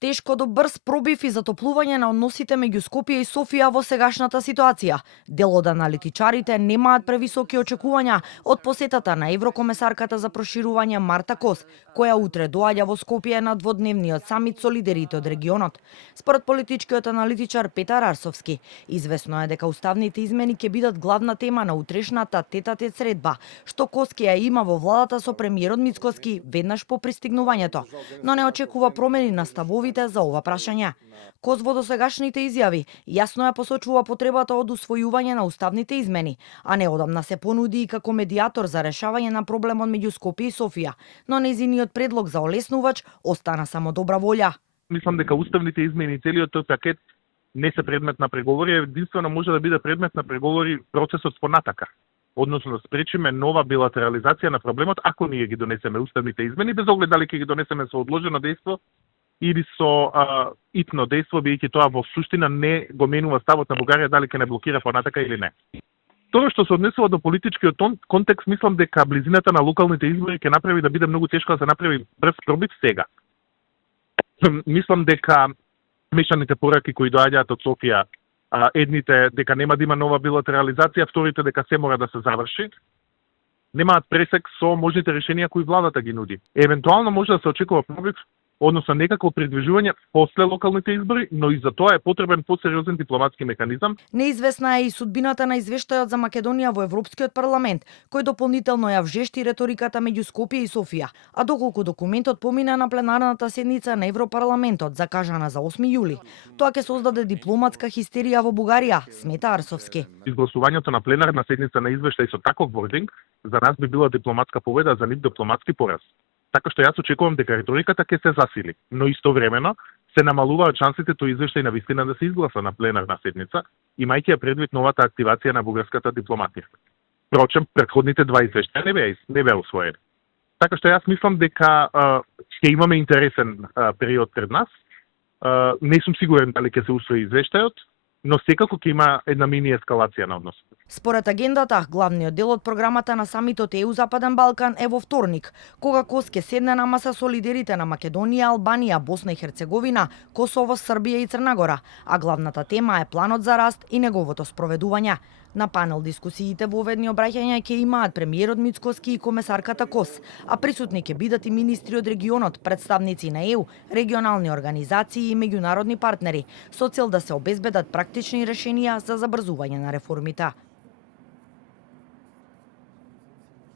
Тешко до брз пробив и затоплување на односите меѓу Скопје и Софија во сегашната ситуација. Дел од аналитичарите немаат превисоки очекувања од посетата на еврокомесарката за проширување Марта Кос, која утре доаѓа во Скопје на дводневниот самит со лидерите од регионот. Според политичкиот аналитичар Петар Арсовски, известно е дека уставните измени ќе бидат главна тема на утрешната тет-а-тет средба, што Кос ќе ја има во владата со премиерот Мицкоски веднаш по пристигнувањето, но не очекува промени на ставови за ова прашање. Кос во досегашните изјави јасно ја посочува потребата од усвојување на уставните измени, а неодамна се понуди и како медиатор за решавање на проблемот меѓу Скопје и Софија, но нејзиниот предлог за олеснувач остана само добра волја. Мислам дека уставните измени и целиот тој пакет не се предмет на преговори, единствено може да биде предмет на преговори процесот понатака. Односно да спречиме нова билатерализација на проблемот ако ние ги донесеме уставните измени, без оглед дали ќе ги донесеме со одложено дејство или со итно дејство, бидејќи тоа во суштина не го менува ставот на Бугарија дали ќе не блокира понатака или не. Тоа што се однесува до политичкиот контекст, мислам дека близината на локалните избори ќе направи да биде многу тешко да се направи брз пробив сега. Мислам дека мешаните пораки кои доаѓаат од Софија, едните дека нема да има нова билатерализација, вторите дека се мора да се заврши, немаат пресек со можните решенија кои владата ги нуди. Евентуално може да се очекува пробив, односно некако придвижување после локалните избори, но и за тоа е потребен посериозен дипломатски механизам. Неизвестна е и судбината на извештајот за Македонија во Европскиот парламент, кој дополнително ја вжешти реториката меѓу Скопје и Софија, а доколку документот помина на пленарната седница на Европарламентот, закажана за 8 јули, тоа ќе создаде дипломатска хистерија во Бугарија, смета Арсовски. Изгласувањето на пленарна седница на извештај со таков вординг за нас би била дипломатска победа, за нив дипломатски пораз. Така што јас очекувам дека реториката ќе се засили, но истовремено се намалуваат шансите тој извештај на вистина да се изгласа на пленарна седница, имајќи ја предвид новата активација на бугарската дипломатија. Впрочем, претходните два извештаја не беа усвоени. Така што јас мислам дека ќе имаме интересен период пред нас. Не сум сигурен дали ќе се усвои извештајот, но секако ќе има една мини ескалација на односите. Според агендата, главниот дел од програмата на самитот ЕУ Западен Балкан е во вторник, кога Кос ќе седне на маса со лидерите на Македонија, Албанија, Босна и Херцеговина, Косово, Србија и Црна Гора, а главната тема е планот за раст и неговото спроведување. На панел дискусиите во ведни обраќања ќе имаат премиерот Мицкоски и комесарката Кос, а присутни ќе бидат и министри од регионот, представници на ЕУ, регионални организации и меѓународни партнери, со цел да се обезбедат практични решенија за забрзување на реформите.